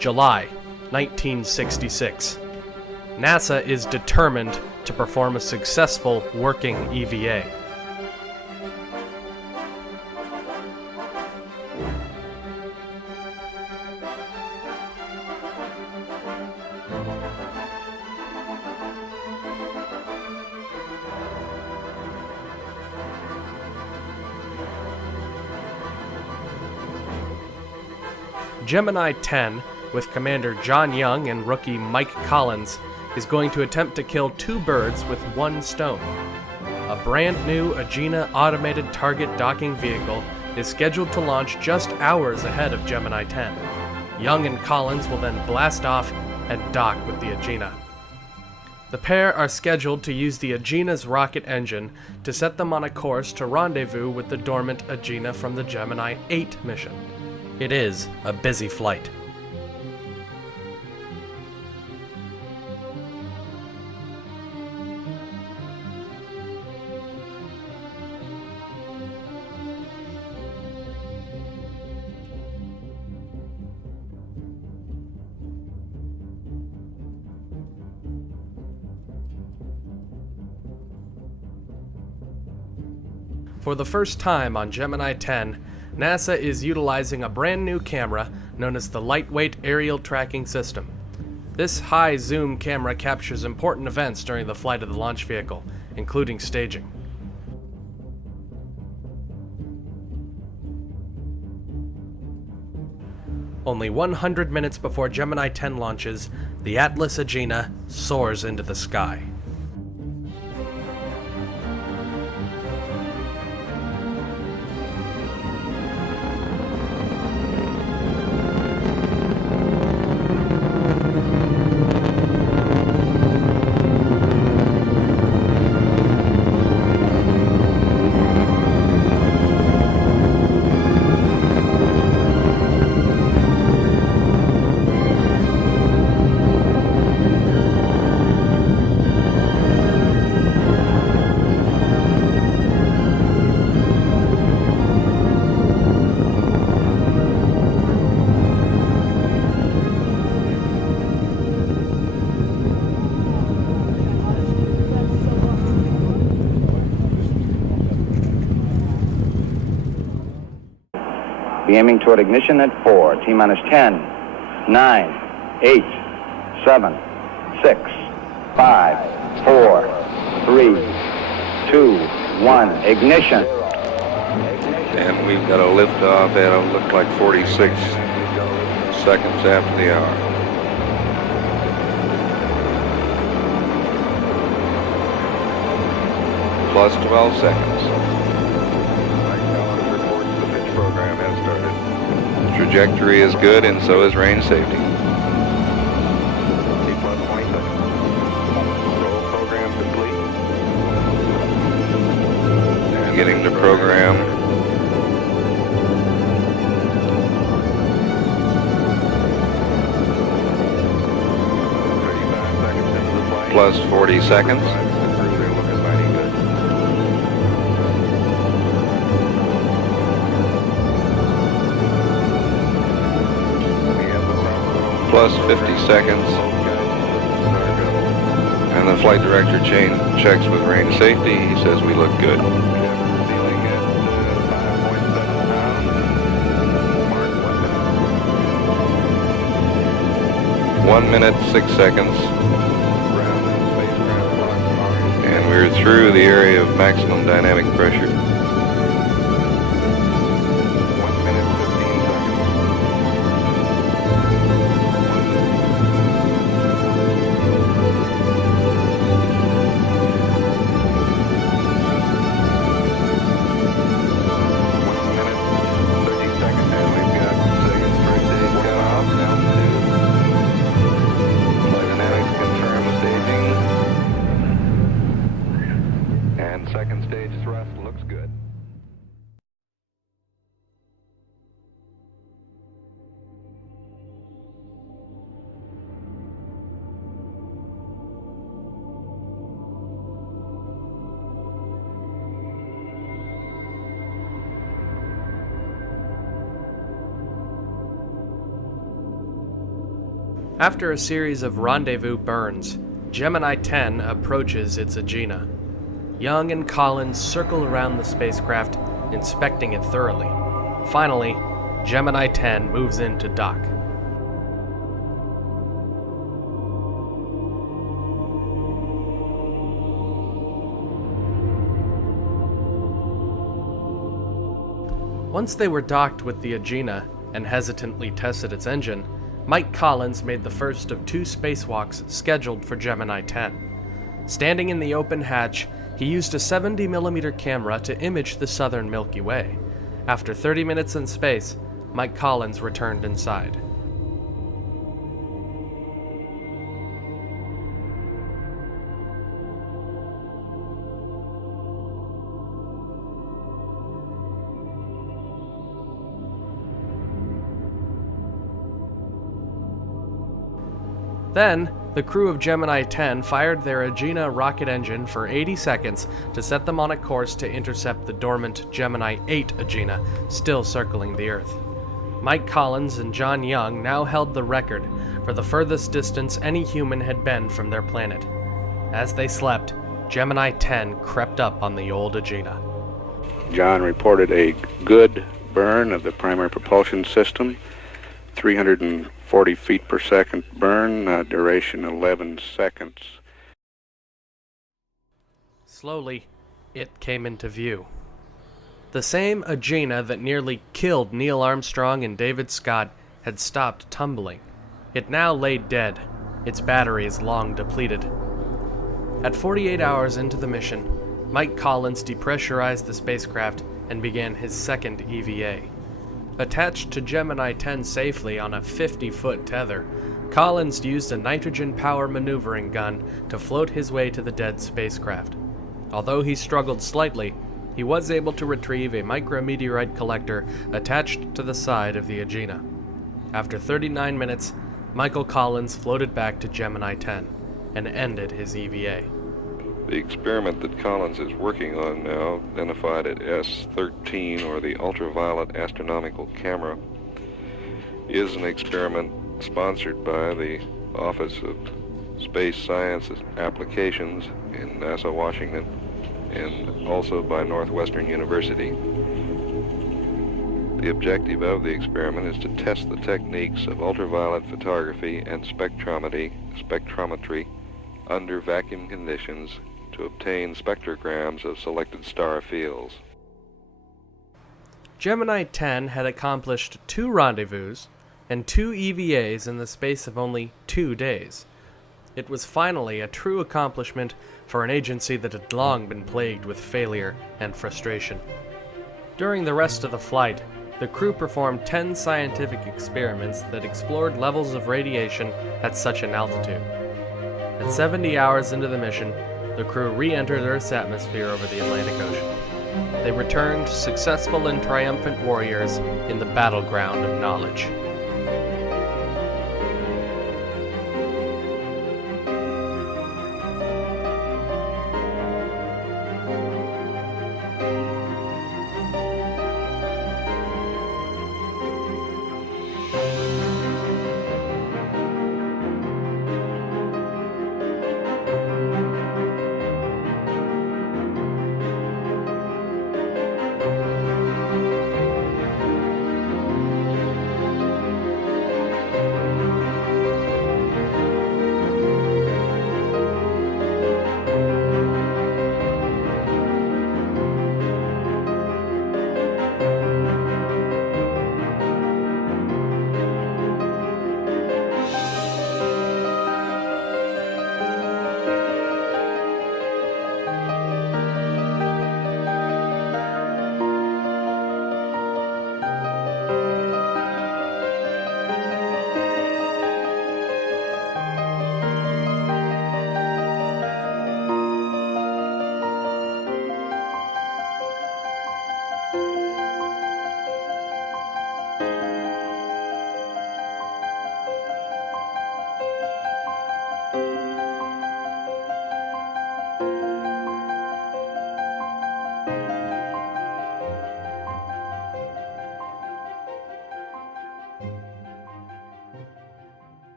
July 1966. NASA is determined to perform a successful working EVA. Gemini 10, with Commander John Young and rookie Mike Collins, is going to attempt to kill two birds with one stone. A brand new Agena automated target docking vehicle is scheduled to launch just hours ahead of Gemini 10. Young and Collins will then blast off and dock with the Agena. The pair are scheduled to use the Agena's rocket engine to set them on a course to rendezvous with the dormant Agena from the Gemini 8 mission. It is a busy flight. For the first time on Gemini 10, NASA is utilizing a brand new camera known as the Lightweight Aerial Tracking System. This high-zoom camera captures important events during the flight of the launch vehicle, including staging. Only 100 minutes before Gemini 10 launches, the Atlas Agena soars into the sky. Be aiming toward ignition at 4. T-minus 10, 9, 8, 7, 6, 5, 4, 3, 2, 1. Ignition. And we've got a liftoff at it look like 46 seconds after the hour. Plus 12 seconds. Program has started. Trajectory is good, and so is range safety. T plus 27. Roll program complete. And getting the program. Plus 40 seconds. Plus 50 seconds. And the flight director checks with range safety. He says we look good. 1 minute, 6 seconds. And we're through the area of maximum dynamic pressure. Second stage thrust looks good. After a series of rendezvous burns, Gemini 10 approaches its Agena. Young and Collins circle around the spacecraft, inspecting it thoroughly. Finally, Gemini 10 moves into dock. Once they were docked with the Agena and hesitantly tested its engine, Mike Collins made the first of 2 spacewalks scheduled for Gemini 10. Standing in the open hatch, he used a 70mm camera to image the southern Milky Way. After 30 minutes in space, Mike Collins returned inside. Then, the crew of Gemini 10 fired their Agena rocket engine for 80 seconds to set them on a course to intercept the dormant Gemini 8 Agena, still circling the Earth. Mike Collins and John Young now held the record for the furthest distance any human had been from their planet. As they slept, Gemini 10 crept up on the old Agena. John reported a good burn of the primary propulsion system, 340 feet per second burn, duration 11 seconds. Slowly, it came into view. The same Agena that nearly killed Neil Armstrong and David Scott had stopped tumbling. It now lay dead, its batteries long depleted. At 48 hours into the mission, Mike Collins depressurized the spacecraft and began his second EVA. Attached to Gemini 10 safely on a 50-foot tether, Collins used a nitrogen power maneuvering gun to float his way to the dead spacecraft. Although he struggled slightly, he was able to retrieve a micrometeorite collector attached to the side of the Agena. After 39 minutes, Michael Collins floated back to Gemini 10 and ended his EVA. The experiment that Collins is working on now, identified at S13, or the ultraviolet astronomical camera, is an experiment sponsored by the Office of Space Science Applications in NASA, Washington, and also by Northwestern University. The objective of the experiment is to test the techniques of ultraviolet photography and spectrometry under vacuum conditions to obtain spectrograms of selected star fields. Gemini 10 had accomplished 2 rendezvous and 2 EVAs in the space of only 2 days. It was finally a true accomplishment for an agency that had long been plagued with failure and frustration. During the rest of the flight, the crew performed 10 scientific experiments that explored levels of radiation at such an altitude. At 70 hours into the mission, the crew re-entered Earth's atmosphere over the Atlantic Ocean. They returned successful and triumphant warriors in the battleground of knowledge.